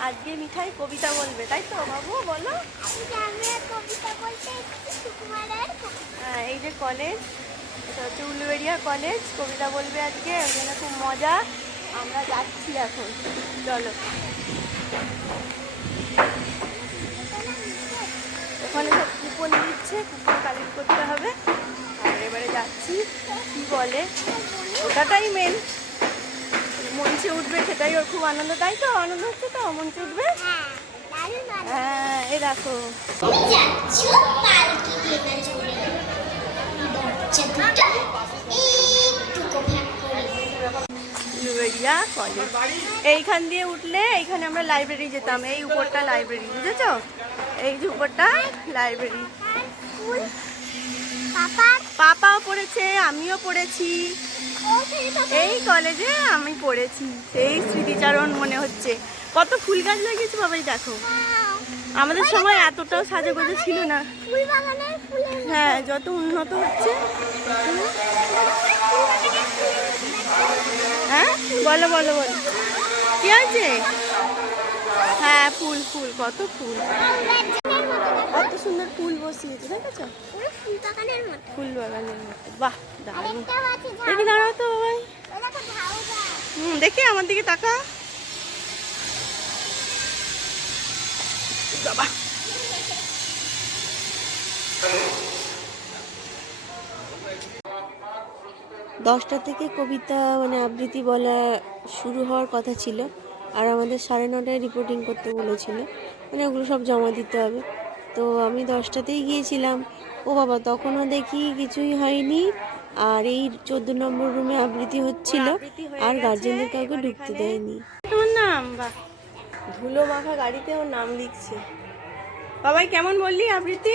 আজকে মিঠাই কবিতা বলবে তাই তো বাবু? বলো। হ্যাঁ, এই যে কলেজ এটা হচ্ছে উলুবেড়িয়া কলেজ কবিতা বলবে আজকে ওখানে খুব মজা। আমরা যাচ্ছি এখন। চলো। ওখানে সব কুপন দিচ্ছে কুপন কালেক্ট করতে হবে। আর এবারে যাচ্ছি কি বলে? ওটাটাই মেন মঞ্চে উঠবে সেটাই ওর খুব আনন্দ, তাই তো? আনন্দ হচ্ছে তো? মঞ্চে উঠবে? হ্যাঁ এই দেখো। উলুবেড়িয়া কলেজ এইখান দিয়ে উঠলে এইখানে আমরা লাইব্রেরি যেতাম, এই উপরটা লাইব্রেরি বুঝেছ? এই যে উপরটা লাইব্রেরি পাপাও পড়েছে আমিও পড়েছি। এই কলেজে আমি পড়েছি সেই স্মৃতিচারণ মনে হচ্ছে। কত ফুল গাছ লাগিয়েছি বাবাই দেখো। আমাদের সময় এতটাও সাজাগোজা ছিল না। হ্যাঁ যত উন্নত হচ্ছে। হ্যাঁ? বলো বলো বলো। কি আছে হ্যাঁ ফুল ফুল কত ফুল। কত সুন্দর ফুল বসিয়েছে দেখেছ? ফুল বাগানের মতো। ফুল বাগানের মতো। বাহ দারুণ। দেখি দাঁড়াও তো ভাই হুম দেখি আমার দিকে তাকা বাবা। দশটা থেকে কবিতা মানে আবৃত্তি বলা শুরু হওয়ার কথা ছিল। আর আমাদের সাড়ে নটায় রিপোর্টিং করতে বলেছিল। মানে ওগুলো সব জমা দিতে হবে। তো আমি দশটাতেই গিয়েছিলাম। ও বাবা তখনও দেখি কিছুই হয়নি। আর এই চোদ্দ নম্বর রুমে আবৃত্তি হচ্ছিল আর গার্জেনদের কাউকে ঢুকতে দেয়নি। তোমার নাম? বা। ধুলো মাখা গাড়িতে ওর নাম লিখছে। বাবাই কেমন বললি আবৃত্তি?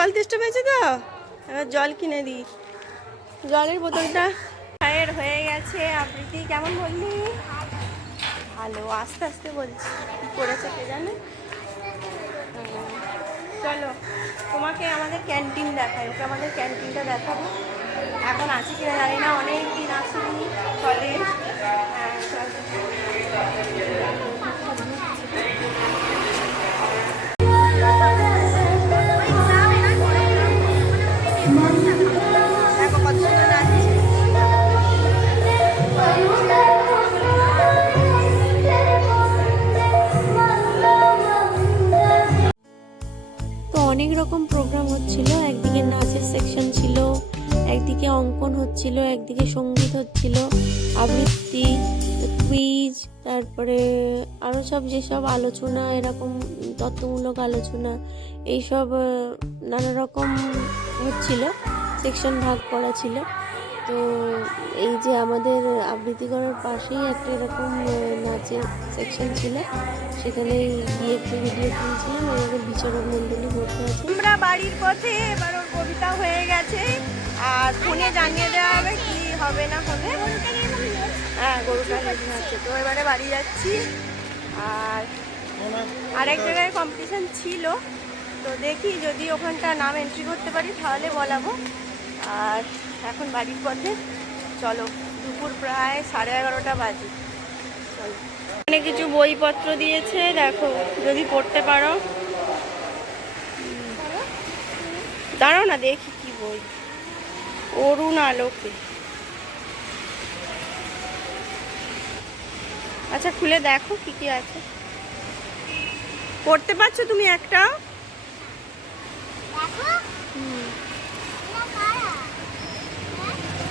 জল তেষ্টা পেয়েছে তো? এবার জল কিনে দিই। জলের বোতলটা ফায়ার হয়ে গেছে। আবৃত্তি কেমন বললি? ভালো আস্তে আস্তে বলছি। কি করেছে কে জানে? চলো তোমাকে আমাদের ক্যান্টিন দেখাই। ওকে আমাদের ক্যান্টিনটা দেখাবো। এখন আছে কিনা জানি না অনেক দিন আসেনি কলেজ অনেক রকম প্রোগ্রাম হচ্ছিল। একদিকে নাচের সেকশন ছিল, একদিকে অঙ্কন হচ্ছিল, একদিকে সংগীত হচ্ছিল, আবৃত্তি কুইজ তারপরে আরও সব যেসব আলোচনা, এরকম তত্ত্বমূলক আলোচনা, এইসব নানা রকম হচ্ছিল সেকশন ভাগ করা ছিল। তো এই যে আমাদের আবৃত্তি করার পাশেই একটা এরকম নাচের সেকশন ছিল। সেখানে গিয়ে একটু ভিডিও তুলছিলাম আমাদের বিচারক মণ্ডলী বসে আছে। আমরা বাড়ির পথে এবার ওর কবিতা হয়ে গেছে। আর ফোনে জানিয়ে দেওয়া হবে কি হবে না হবে। হ্যাঁ গরুটা লেগে তো এবারে বাড়ি যাচ্ছি। আর আরেক জায়গায় কম্পিটিশন ছিল। তো দেখি যদি ওখানটা নাম এন্ট্রি করতে পারি, তাহলে বলাবো। আর এখন বাড়ির পথে। চলো, দুপুর প্রায় সাড়ে এগারোটা বাজে। অনেক কিছু বইপত্র দিয়েছে, দেখো, যদি পড়তে পারো। দাঁড়াও না, দেখি কি বই। অরুণ আলোকে আচ্ছা খুলে দেখো কি কি আছে। পড়তে পারছ তুমি একটা দেখো এরা কারা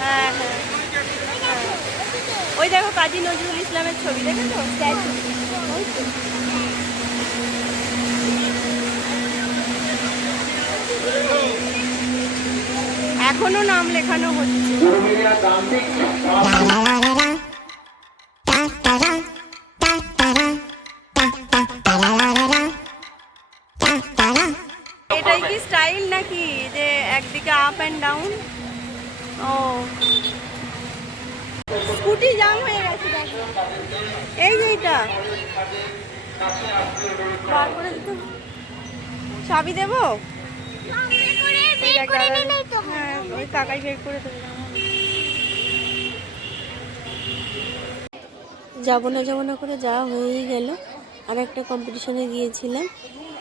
হ্যাঁ, হ্যাঁ, হ্যাঁ। ওই দেখো কাজী নজরুল ইসলামের ছবি, দেখেছ? স্ট্যাচু তো এখনও নাম লেখানো হচ্ছে। এটাই কি স্টাইল নাকি? যে একদিকে আপ অ্যান্ড ডাউন ও স্কুটি জাম হয়ে গেছে এই যে এটা। চাবি দেবো? হ্যাঁ দেবো যাব না যাব না করে যাওয়া হয়েই গেল। আর একটা কম্পিটিশনে গিয়েছিলাম।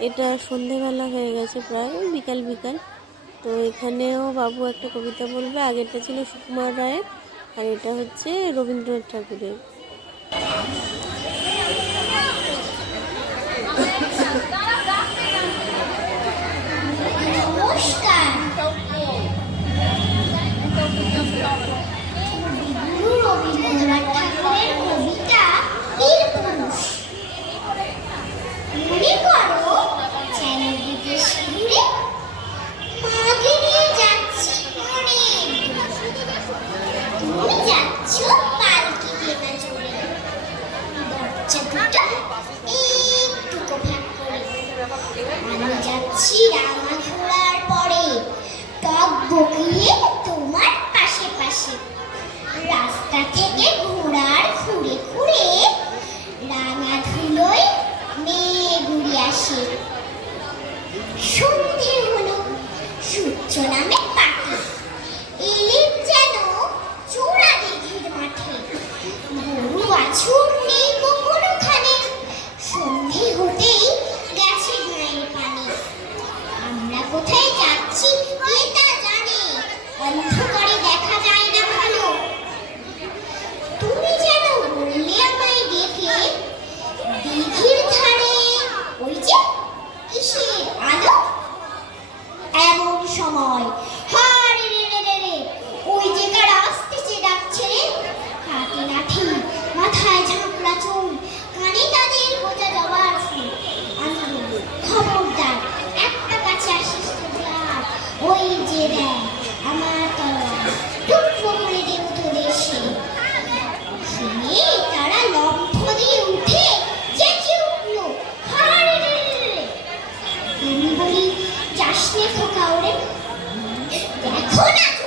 এটা সন্ধেবেলা হয়ে গেছে প্রায় বিকাল বিকাল। তো এখানেও বাবু একটা কবিতা বলবে, আগেরটা ছিল সুকুমার রায়ের, আর এটা হচ্ছে রবীন্দ্রনাথ ঠাকুরের। রাঙা ঘোড়ার পরে টক বকি কৃষ্ণে খোকা ওরে দেখো না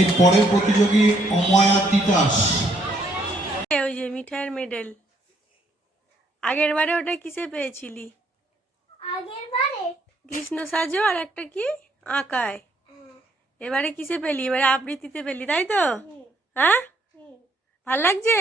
এর পরের প্রতিযোগী অময়া তিতাস। ওই যে মিঠাইয়ের মেডেল আগের বারে ওটা কিসে পেয়েছিলি? আগের বারে? কৃষ্ণ সাজো আর একটা কি? আঁকায়। এবারে কিসে পেলি? এবারে আবৃত্তিতে পেলি তাই তো? হ্যাঁ? ভালো লাগছে?